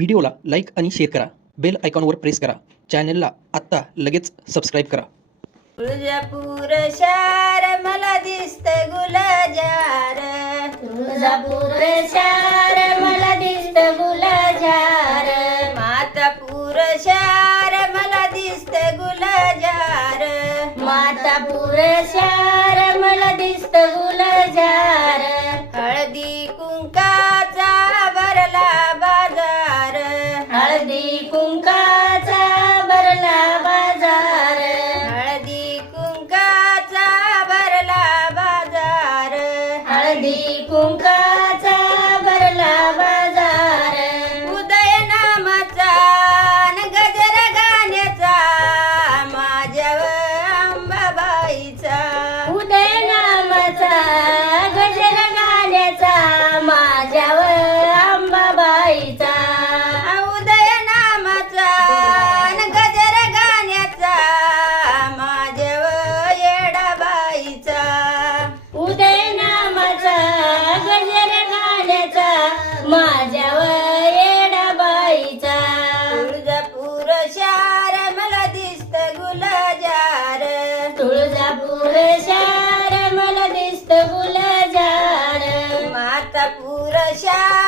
व्हिडिओला लाईक आणि शेअर करा. बेल आयकॉनवर प्रेस करा. चॅनलला आत्ता लगेच सबस्क्राईब करा. तुळजापूर शार मला दिसत गुलाजार. तुळजापूर शार मला दिसत गुलाजार. मातापूर शार मला दिसत गुलाजार. मातापूर शार मला दिसत गुलाजार. కుంక माझ्यावर येडा बाईचा. तुळजापूर शार मला दिसत गुलाजार. तुळजापूर शार मला दिसत गुलाजार. मातापूर शार